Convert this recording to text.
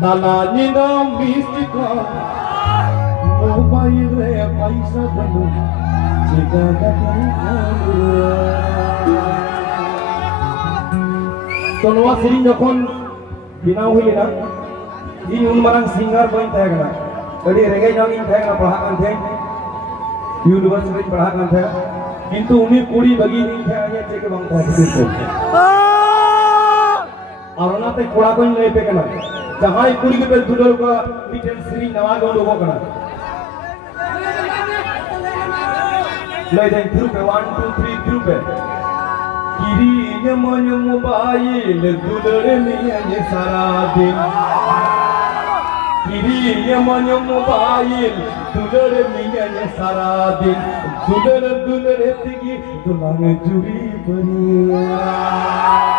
Talanya mistika mobile re paisa dulu jika Tonwa sering jokon binaw huina ini marang singer boy teh kana jadi reggae jang in teh pelahakan teh university pelahakan teh kintu uni kuri bagi in teh anya cek bang teh gitu arona teh kura ko in lepe kana jahai kuri ke dudar ka miten siri nawa gondo ko kana lay den group 1 2 3 group kirinya moyo mobile dudar niya saradin kirinya moyo mobile dudar niya saradin dudar tigi dulang juri bari